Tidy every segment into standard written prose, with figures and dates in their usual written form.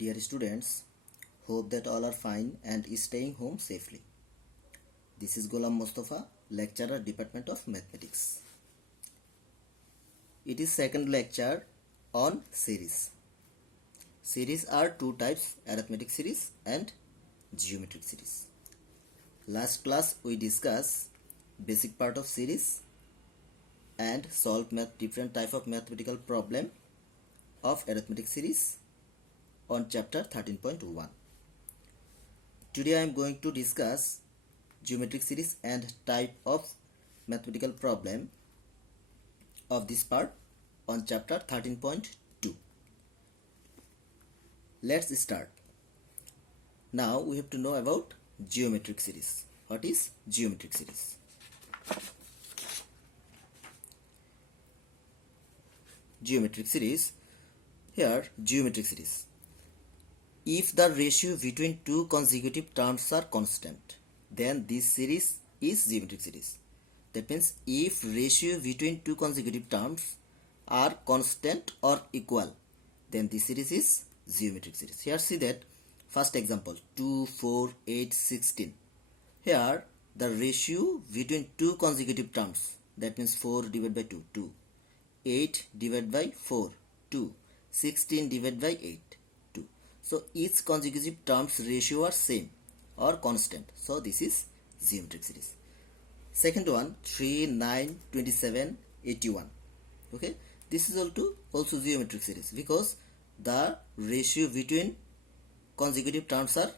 Dear students, hope that all are fine and staying home safely. This is Golam Mustafa, lecturer, Department of Mathematics. It is second lecture on series. Series are two types, arithmetic series and geometric series. Last class we discussed basic part of series and solve different type of mathematical problem of arithmetic series on chapter 13.1. Today I am going to discuss geometric series and type of mathematical problem of this part on chapter 13.2. Let's start. Now we have to know about geometric series. What is geometric series? Geometric series. Here, geometric series. If the ratio between two consecutive terms are constant, then this series is geometric series. That means if ratio between two consecutive terms are constant or equal, then this series is geometric series. Here see that first example 2, 4, 8, 16. Here the ratio between two consecutive terms, that means 4 divided by 2, 2. 8 divided by 4, 2. 16 divided by 8, 2. So each consecutive terms ratio are same or constant. So this is geometric series. Second one 3, 9, 27, 81. Okay, this is also geometric series because the ratio between consecutive terms are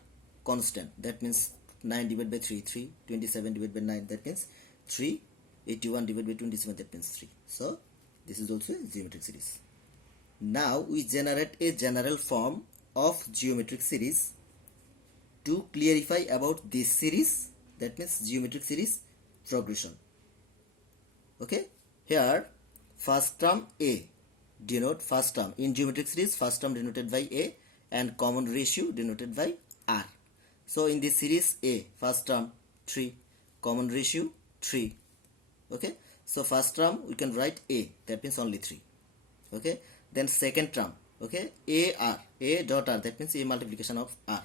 constant. That means 9 divided by 3, 3. 27 divided by 9, that means 3. 81 divided by 27, that means 3. So this is also a geometric series. Now we generate a general form of geometric series to clarify about this series, that means geometric series progression. Okay, here first term A denote first term in geometric series, first term denoted by A and common ratio denoted by R. So in this series A, first term 3, common ratio 3. Okay, so first term we can write A, that means only 3. Okay, then second term, okay, A dot R, that means A multiplication of R.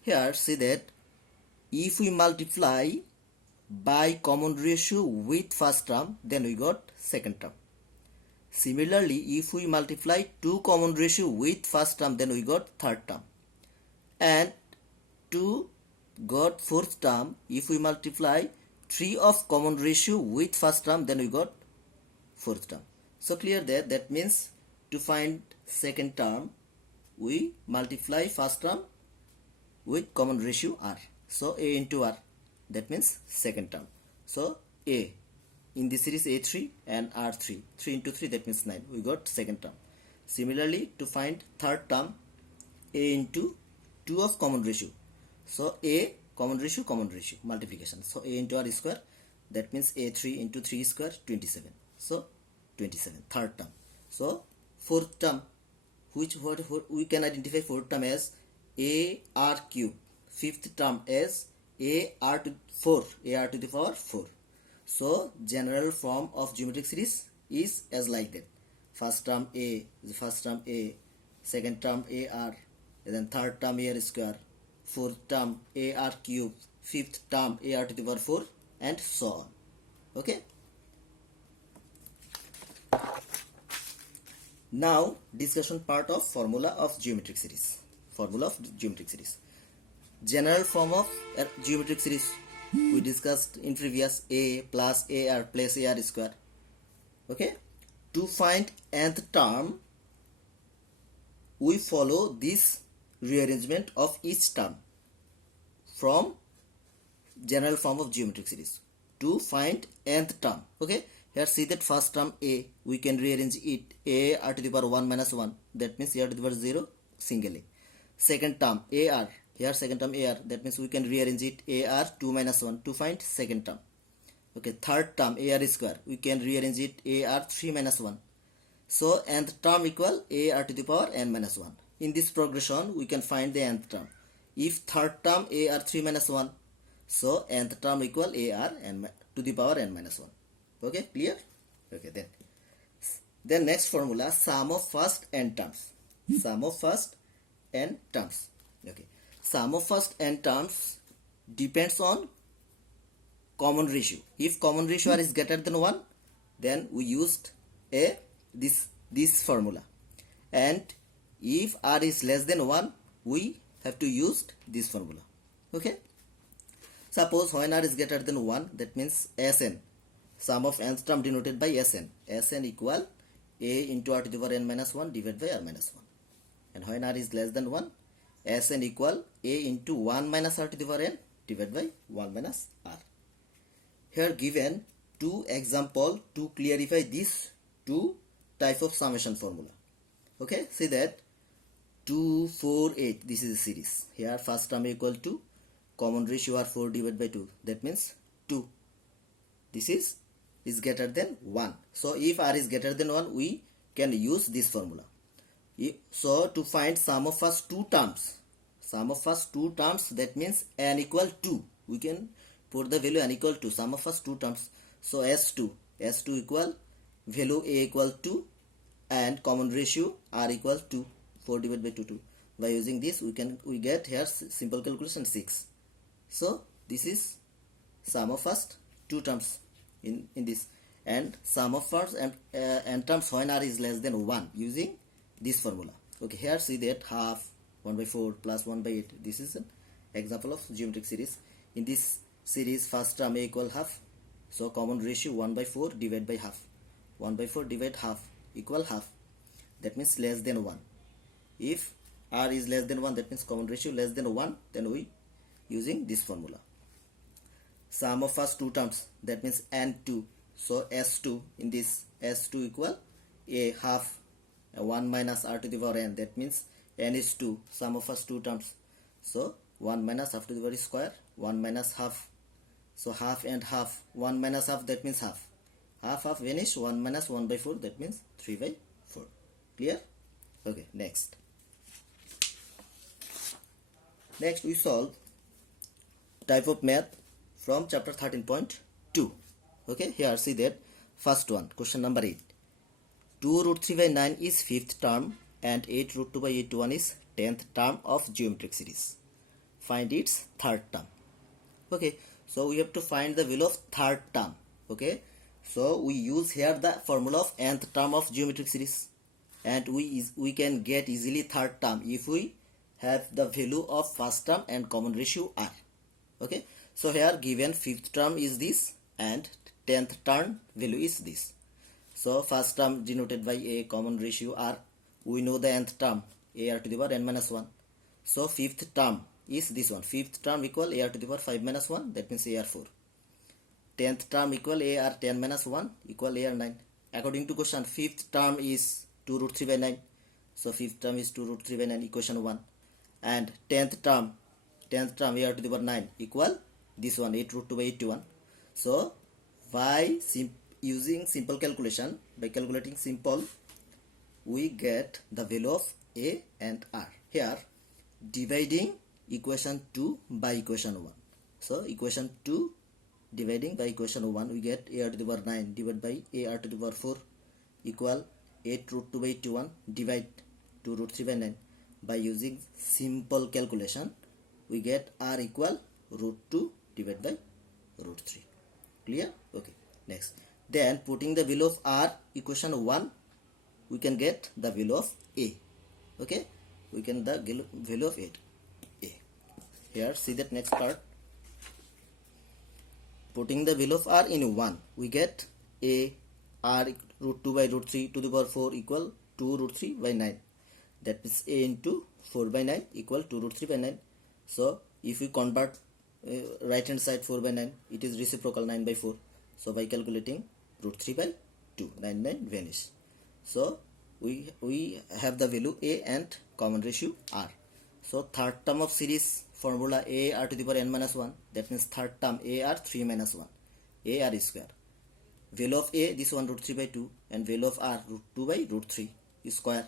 Here see that if we multiply by common ratio with first term, then we got second term. Similarly, if we multiply two common ratio with first term, then we got third term. And to got fourth term, if we multiply 3 of common ratio with first term, then we got fourth term. So clear that means to find second term, we multiply first term with common ratio R. So A into R, that means second term. So A in this series A3 and R3, 3 into 3, that means 9. We got second term. Similarly, to find third term, A into 2 of common ratio. So A common ratio multiplication. So A into R square, that means A3 into 3 square, 27. So 27, third term. So fourth term, what we can identify fourth term as AR cube. Fifth term as AR to 4, AR to the power 4. So general form of geometric series is as like that. First term A, second term AR, and then third term AR square, fourth term AR cube, fifth term AR to the power 4, and so on. Okay. Now discussion part of formula of geometric series. General form of geometric series we discussed in previous A plus AR plus AR square. Okay. To find nth term, we follow this rearrangement of each term from general form of geometric series to find nth term. Okay, here see that first term A, we can rearrange it A R to the power 1 minus 1, that means A to the power 0 singly. Second term AR, here second term AR, that means we can rearrange it AR 2 minus 1 to find second term. Okay, third term AR square, we can rearrange it AR 3 minus 1. So nth term equal AR to the power n minus 1. In this progression, we can find the nth term. If third term AR 3 minus 1, so nth term equal AR n to the power n minus 1. Okay, clear? Okay, then next formula, sum of first n terms. Sum of first n terms. Okay, sum of first n terms depends on common ratio. If common ratio r is greater than 1, then we used this formula, and if r is less than 1, we have to use this formula. Okay, suppose when r is greater than 1, that means Sn, sum of nth term denoted by Sn equal a into r to the power n minus 1 divided by r minus 1. And when r is less than 1, Sn equal a into 1 minus r to the power n divided by 1 minus r. Here given two example to clarify these two type of summation formula. Okay, see that 2, 4, 8, this is a series. Here first term equal to common ratio r 4 divided by 2, that means 2. This is greater than 1. So if r is greater than 1, we can use this formula. So to find sum of first two terms, that means n equal 2, we can put the value n equal to sum of first two terms. So s2 equal value a equal 2 and common ratio r equal 2, 4 divided by 2. By using this, we get here simple calculation 6. So this is sum of first two terms in this, and sum of first n terms when r is less than 1 using this formula. Okay, here see that half, 1 by 4 plus 1 by 8. This is an example of geometric series. In this series, first term a equal half, so common ratio 1 by 4 divided by half. 1 by 4 divide half equal half, that means less than 1. If r is less than 1, that means common ratio less than 1, then we using this formula. Sum of first two terms, that means n2, so s2, in this s2 equal a half 1 minus r to the power n, that means n is 2, sum of first two terms, so 1 minus half to the power square, 1 minus half, so half and half, 1 minus half, that means half, half vanish, 1 minus 1 by 4, that means 3 by 4. Clear? Okay, next we solve type of math from chapter 13.2. Okay, here see that first one, question number 8. 2 root 3 by 9 is 5th term and 8 root 2 by 81 is 10th term of geometric series. Find its third term. Okay, so we have to find the value of third term. Okay, so we use here the formula of nth term of geometric series, and we can get easily third term if we have the value of first term and common ratio r. Okay, so here given 5th term is this and 10th term value is this. So first term denoted by a, common ratio r. We know the nth term a r to the power n minus 1. So 5th term is this one. 5th term equal a r to the power 5 minus 1, that means a r 4. 10th term equal a r 10 minus 1 equal a r 9. According to question, 5th term is 2 root 3 by 9. So 5th term is 2 root 3 by 9, equation 1. And 10th term a r to the power 9 equal this one, 8 root 2 by 81. So by using simple calculation, by calculating simple, we get the value of a and r. Here dividing equation 2 by equation 1. So equation 2 dividing by equation 1, we get a r to the power 9 divided by a r to the power 4 equal 8 root 2 by 81 divide 2 root 3 by 9. By using simple calculation, we get r equal root 2 divided by root 3. Clear? Okay, next. Then putting the value of r equation 1, we can get the value of a. Okay, we can the value of 8 a. Here see that next part. Putting the value of r in 1, we get a r root 2 by root 3 to the power 4 equal 2 root 3 by 9. That is a into 4 by 9 equal 2 root 3 by 9. So if we convert right hand side 4 by 9, it is reciprocal 9 by 4. So by calculating root 3 by 2, 9 vanish. So we have the value a and common ratio r. So third term of series formula a r to the power n minus 1, that means third term a r 3 minus 1, a r square. Value of a, this one root 3 by 2, and value of r root 2 by root 3 is square.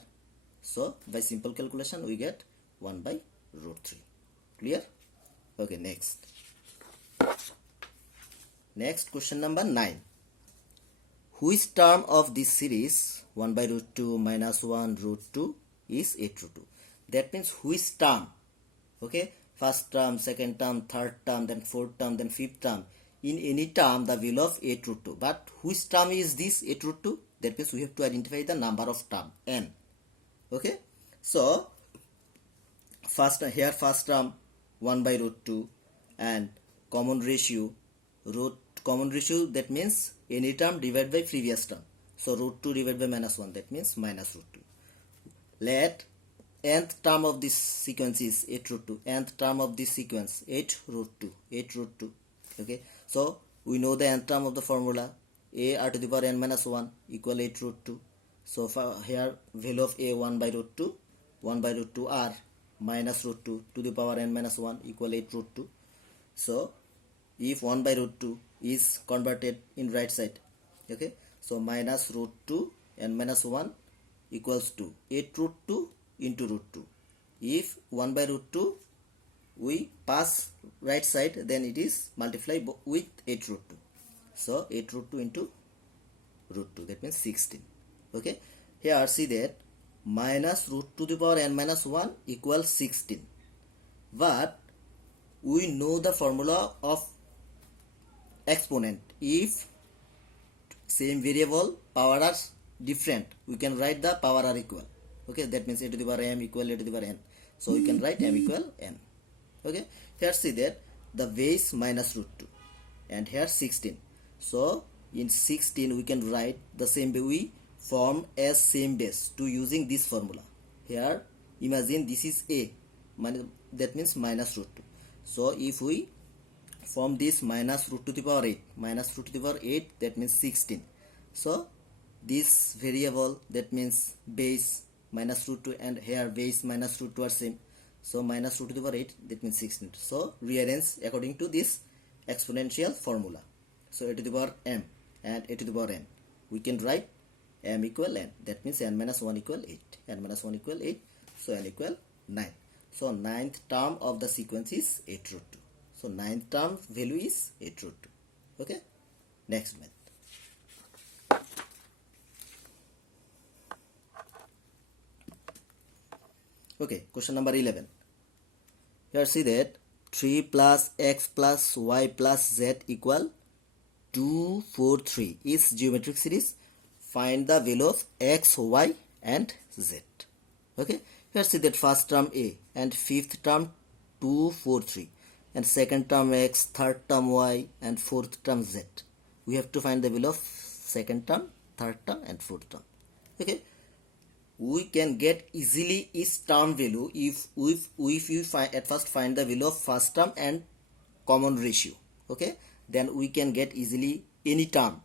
So by simple calculation, we get 1 by root 3. Clear? Okay, next question number 9. Which term of this series 1 by root 2 minus 1 root 2 is 8 root 2? that means which term, okay, first term, second term, third term, then fourth term, then fifth term. In any term the value of 8 root 2, but which term is this 8 root 2? That means we have to identify the number of term n. Okay, so first here first term 1 by root 2 and common ratio that means any term divided by previous term. So root 2 divided by minus 1, that means minus root 2. Let nth term of this sequence is 8 root 2. Nth term of this sequence 8 root 2. 8 root 2. Okay, so we know the nth term of the formula a r to the power n minus 1 equal 8 root 2. So for here value of a 1 by root 2, 1 by root 2 r minus root 2 to the power n minus 1 equal 8 root 2. So if 1 by root 2 is converted in right side, okay, so minus root 2 and minus 1 equals to 8 root 2 into root 2. If 1 by root 2 we pass right side, then it is multiply with 8 root 2. So 8 root 2 into root 2, that means 16. Okay, here see that minus root to the power n minus 1 equals 16. But we know the formula of exponent. If same variable power are different, we can write the power are equal. Okay, that means a to the power m equal a to the power n. So we can write m equal n. Okay, here see that the base minus root 2 and here 16. So in 16 we can write the same way we form as same base to using this formula. Here imagine this is a, that means minus root 2. So if we form this minus root to the power 8, minus root to the power 8, that means 16. So this variable, that means base minus root 2 and here base minus root 2 are same. So minus root to the power 8, that means 16. So rearrange according to this exponential formula. So a to the power m and a to the power n. We can write m equal n, that means n minus 1 equal 8. n minus 1 equal 8, so n equal 9. So ninth term of the sequence is 8 root 2. So ninth term value is 8 root 2. Okay, next math. Okay, question number 11. Here see that 3 plus x plus y plus z equal 2, 4, 3 is geometric series. Find the value of x, y and z. Okay, here see that first term a and fifth term 2, 4, 3 and second term x, third term y and fourth term z. We have to find the value of second term, third term and fourth term. Okay, we can get easily each term value if you at first find the value of first term and common ratio. Okay, then we can get easily any term,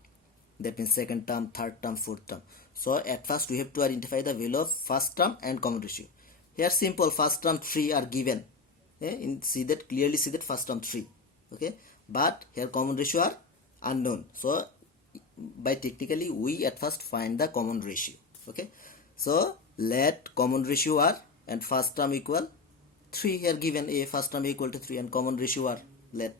that means second term, third term, fourth term. So at first we have to identify the value of first term and common ratio. Here simple, first term 3 are given. See that clearly, see that first term 3. Okay, but here common ratio are unknown. So by technically we at first find the common ratio. Okay, so let common ratio are and first term equal 3 here given, a first term equal to 3 and common ratio are let.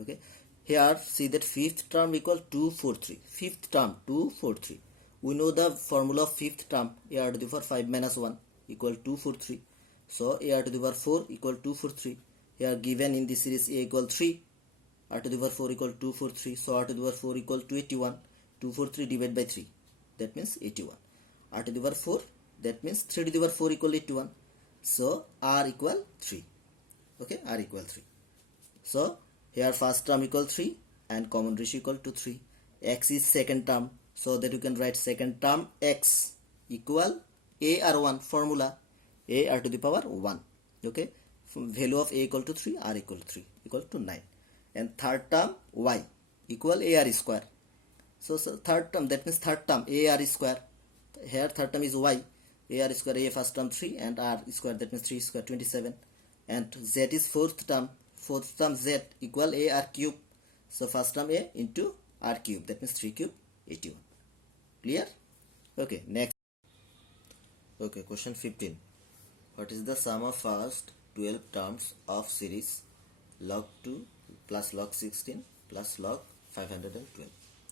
Okay, here see that fifth term equal 2, 4, 3. Fifth term 2, 4, 3. We know the formula of fifth term, a r to the power 5 minus 1 equal 2, 4, 3. So a r to the power 4 equal 2, 4, 3. Here given in this series a equal 3, r to the power 4 equal 2, 4, 3. So r to the power 4 equal to 81. 2, 4, 3 divided by 3. That means 81. R to the power 4, that means 3 to the power 4 equal 81. So r equal 3. Okay, r equal 3. So here first term equal 3 and common ratio equal to 3. X is second term, so that you can write second term x equal a r1 formula, a r to the power 1. Okay, value of a equal to 3, r equal to 3 equal to 9. And third term y equal a r square. So third term, that means third term a r square. Here third term is y, a r square, a first term 3 and r square, that means 3 square 27. And z is fourth term z equal a r cube. So first term a into r cube, that means 3 cube 81. Clear? Okay, next. Okay, question 15. What is the sum of first 12 terms of series log 2 plus log 16 plus log 512?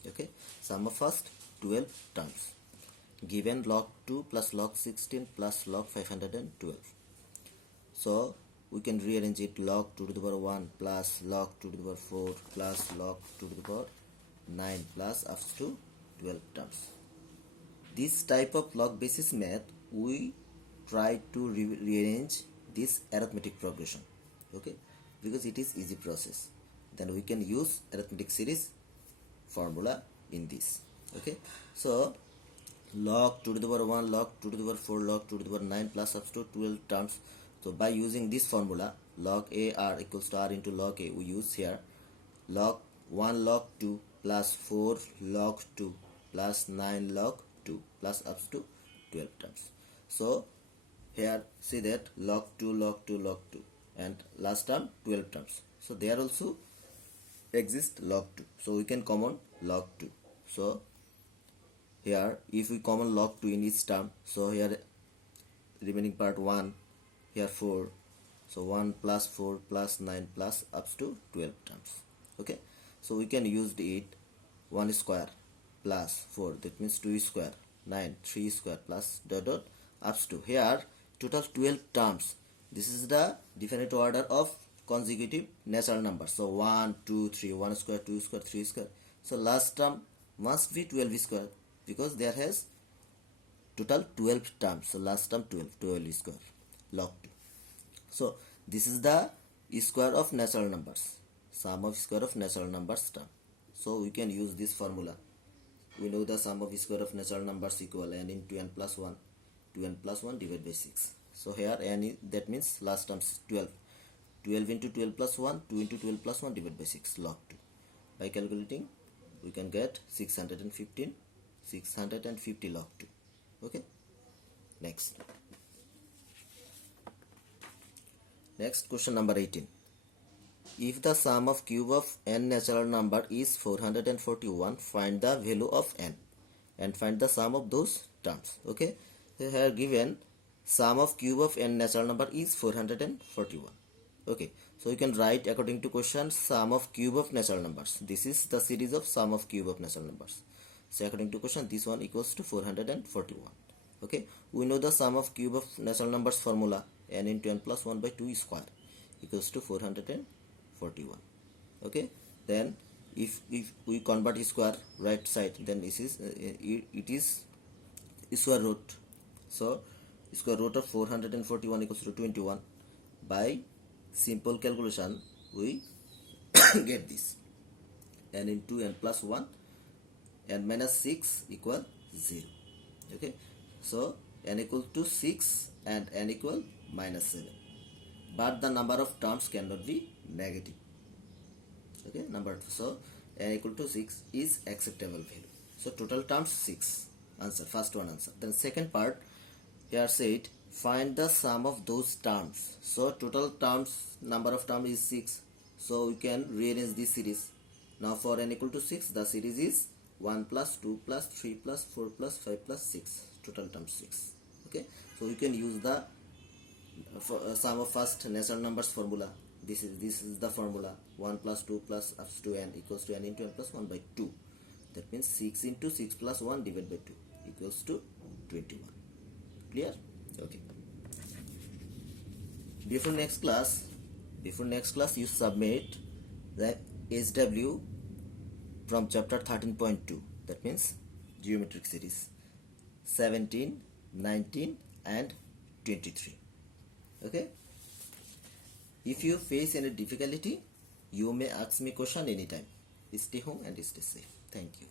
Okay, sum of first 12 terms given log 2 plus log 16 plus log 512. So we can rearrange it log 2 to the power 1 plus log 2 to the power 4 plus log 2 to the power 9 plus up to 12 terms. This type of log basis method, we try to rearrange this arithmetic progression, okay, because it is easy process. Then we can use arithmetic series formula in this, okay. So log 2 to the power 1, log 2 to the power 4, log 2 to the power 9 plus up to 12 terms. So by using this formula, log a r equals to r into log a, we use here log 1 log 2 plus 4 log 2 plus 9 log 2 plus up to 12 terms. So here see that log 2 log 2 log 2 and last term 12 terms. So there also exist log 2. So we can common log 2. So here if we common log 2 in each term, so here remaining part 1, here 4, so 1 plus 4 plus 9 plus up to 12 terms, okay. So we can use it 1 square plus 4, that means 2 square, 9, 3 square plus dot dot up to here total 12 terms. This is the definite order of consecutive natural numbers. So 1 2 3, 1 square, 2 square, 3 square. So last term must be 12 square because there has total 12 terms. So last term 12 square log 2. So this is the square of natural numbers, sum of square of natural numbers term. So we can use this formula. We know the sum of square of natural numbers equal n into n plus 1 to n plus 1 divided by 6. So here n, that means last term 12. 12 into 12 plus 1, 2 into 12 plus 1 divided by 6 log 2. By calculating we can get 650 log 2. Okay. Next question number 18. If the sum of cube of n natural number is 441, find the value of n and find the sum of those terms. Okay. So here given sum of cube of n natural number is 441. Okay. So you can write according to question sum of cube of natural numbers. This is the series of sum of cube of natural numbers. So according to question, this one equals to 441. Okay. We know the sum of cube of natural numbers formula, n into n plus 1 by 2 square equals to 441. Okay. Then if we convert square right side, then this is it is square root. So square root of 441 equals to 21. By simple calculation we get this n into n plus 1, n minus 6 equal 0. Okay. So n equal to 6 and n equal minus 7, but the number of terms cannot be negative. Okay, so n equal to 6 is acceptable value. So total terms 6. Answer, first one answer. Then second part, here said find the sum of those terms. So total terms, number of terms is 6. So we can rearrange this series. Now for n equal to 6, the series is 1 plus 2 plus 3 plus 4 plus 5 plus 6. Total terms 6. Okay, so we can use the sum of first natural numbers formula. This is the formula. 1 plus 2 plus up to n equals to n into n plus 1 by 2. That means 6 into 6 plus 1 divided by 2 equals to 21. Clear? Okay. Before next class you submit the SW from chapter 13.2. That means geometric series 17, 19 and 23. Okay. If you face any difficulty, you may ask me question anytime. Stay home and stay safe. Thank you.